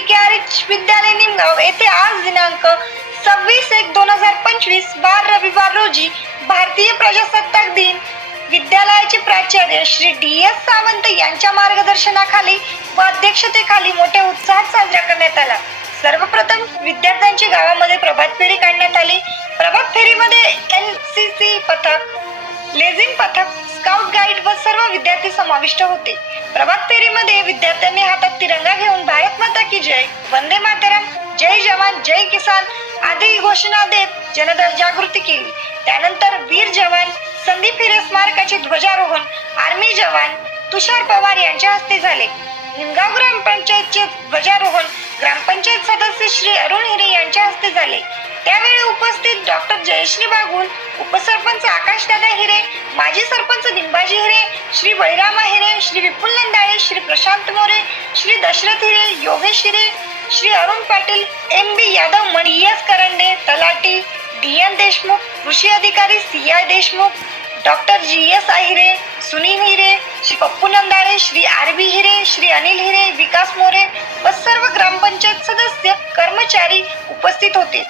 के R H विद्यालय निमगाव येथे आज दिनांक सव्वीस एक दोन हजार पंचवीस रविवार रोजी भारतीय प्रजासत्ताक दिन. विद्यालयाचे प्राचार्य श्री डी एस सावंत यांच्या मार्गदर्शनाखाली व अध्यक्षतेखाली मोठ्या उत्साहात साजरा करण्यात आला. सर्वप्रथम विद्यार्थ्यांची गावामध्ये प्रभात फेरी काढण्यात आली. प्रभात फेरीमध्ये एन सी सी पथक लेझिंग पथक स्काउट गाईड व सर्व विद्यार्थी समाविष्ट होते. प्रभात फेरीमध्ये विद्यार्थ्यांनी हातात तिरंगा घेऊन भारत माता की जय वंदे मातरम जय जवान जय किसान आदी घोषणा देत जनता जागृती केली. त्यानंतर वीर जवान संदीप हिरे स्मारकाचे ध्वजारोहण आर्मी जवान तुषार पवार यांच्या हस्ते झाले. निमगाव ग्रामपंचायतचे ध्वजारोहण ग्रामपंचायत सदस्य श्री अरुण हिरे यांच्या हस्ते झाले. त्यावेळी उपस्थित डॉक्टर जयश्री बागुल उपसरपंच आकाशदादा हिरे माजी sarpanch Nimbaji Hire Shri Balirama Hire Shri Vipul Nandale Shri Prashant More Shri Dashrath Hire Yogesh Hire Shri Arun Patil M B Yadav Mani S Karande talathi D N Deshmukh कृषी अधिकारी C I Deshmukh doctor G S Ahire Sunil Hire Shri Pappu Nandale Shri R B Hire Shri Anil Hire Vikas More व सर्व ग्रामपंचायत सदस्य कर्मचारी उपस्थित होते.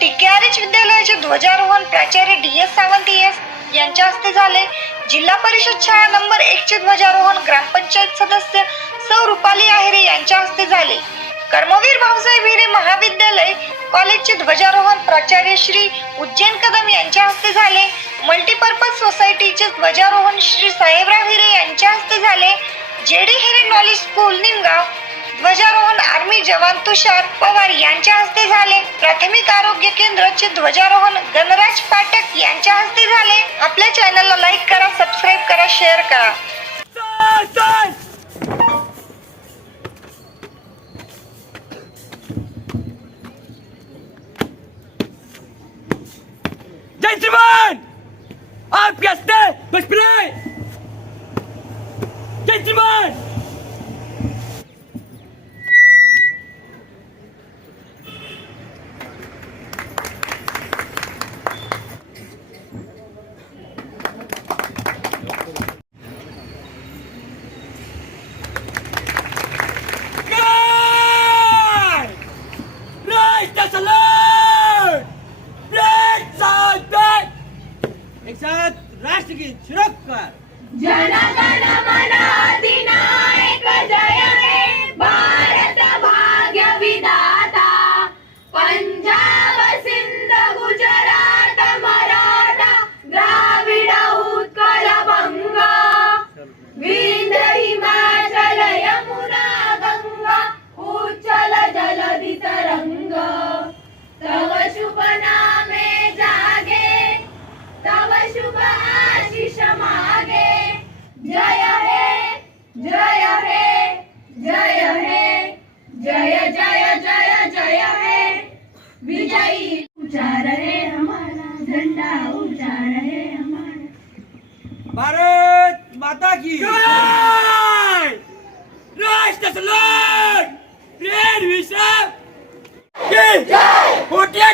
टिकेआरएच विद्यालयाचे ध्वजारोहण प्राचार्य डी एस सावंत एस यांच्या हस्ते झाले. जिल्हा परिषद शाळा नंबर एक चे ध्वजारोहण ग्रामपंचायत सदस्य सौ रुपाली आहेरे यांच्या हस्ते झाले. कर्मवीर भाऊसाहेब हिरे महाविद्यालय कॉलेजचे ध्वजारोहण प्राचार्य श्री उज्जैन कदम यांच्या हस्ते झाले. मल्टीपर्पज सोसायटीचे ध्वजारोहण श्री साहेबराव हिरे यांच्या हस्ते झाले. J D Hire knowledge school Nimgaon. ध्वजारोहण आर्मी जवान तुषार पवार यांच्या हस्ते झाले. प्राथमिक आरोग्य केंद्राचे ध्वजारोहण गणराज पाठक यांच्या हस्ते झाले. आपल्या चॅनलला लाईक करा सबस्क्राईब करा शेअर करा. pegaste! Mas é esperei! Quem te manda?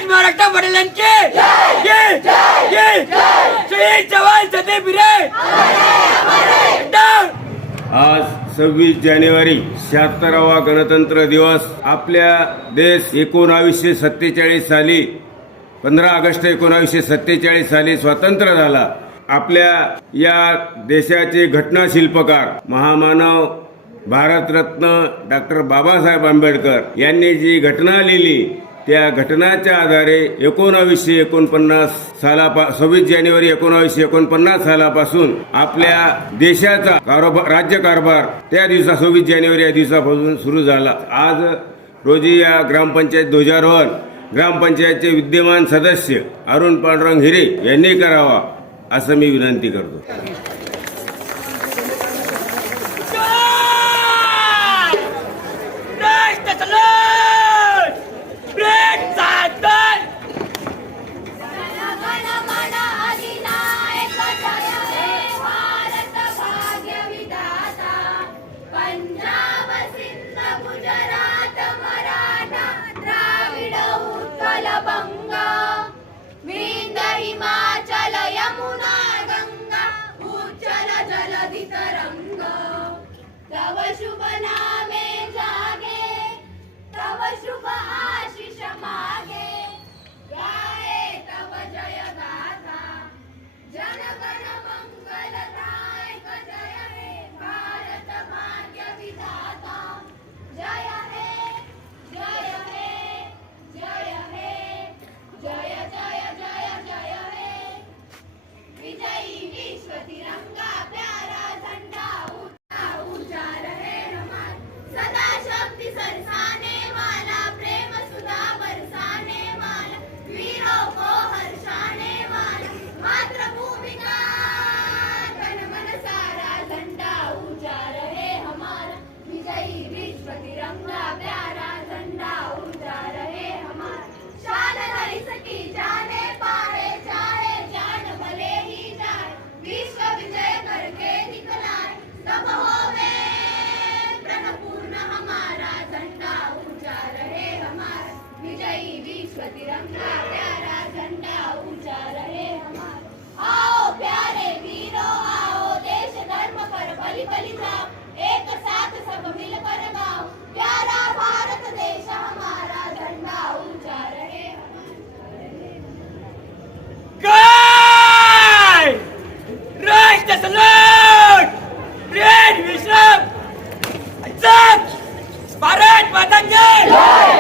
Maharashtra वडिलांचे जय जय शहीद जवान बिरे आज सव्वीस जानेवारी शहात्तरावा गणतंत्र दिवस आपल्या देश एकोणावीसशे सत्तेचाळीस साली पंधरा ऑगस्ट एकोणावीसशे सत्तेचाळीस साली स्वतंत्र झाला. आपल्या या देशाचे घटना शिल्पकार महामानव भारतरत्न डॉक्टर बाबासाहेब आंबेडकर यांनी जी घटना लिहिली त्या घटनाच्या आधारे एकोणावीसशे एकोणपन्नास सालापा सव्वीस जानेवारी एकोणावीसशे एकोणपन्नास सालापासून आपल्या देशाचा कारभार राज्यकारभार त्या दिवसा सव्वीस जानेवारी या दिवसापासून सुरू झाला. आज रोजी या ग्रामपंचायत ध्वजारोहण ग्रामपंचायतचे विद्यमान सदस्य अरुण पांडुरंग हिरे यांनी करावा. असं मी विनंती करतो. Bye. तिरंगा प्यारा झंडा ऊंचा रहे हमारा आओ प्यारे वीरो आओ देश धर्म पर बलि बलि जाओ एक साथ सब मिलकर गाओ प्यारा भारत देश हमारा झंडा ऊंचा रहे Guy! Rise the salute! Red Vishram! Isaac! Sparad Patanjali!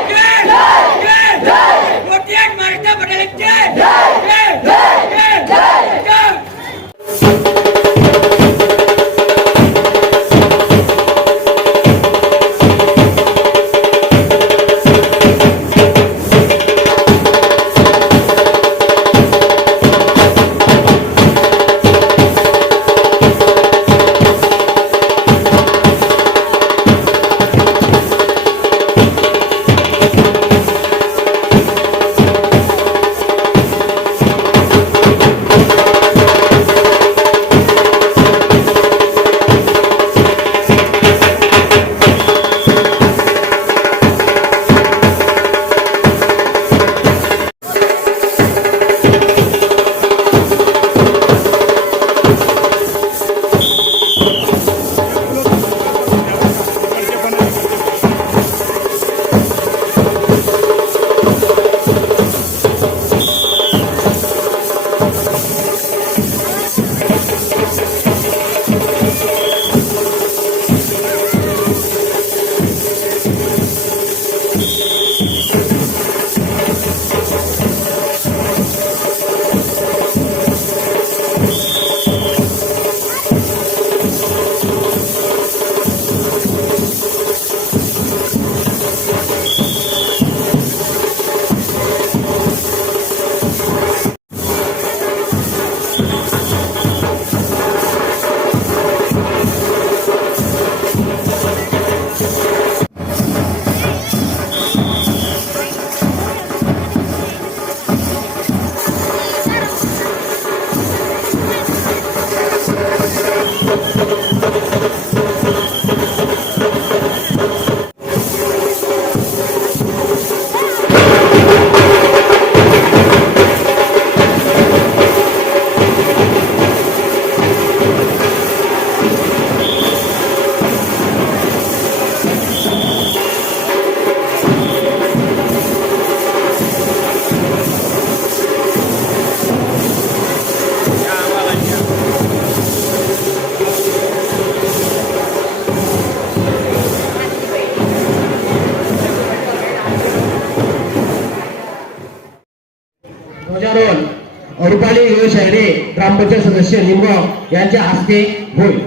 ग्रामपंचायत सदस्य निंबाव यांच्या हस्ते होईल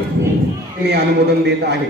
मी अनुमोदन देत आहे.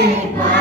Amen.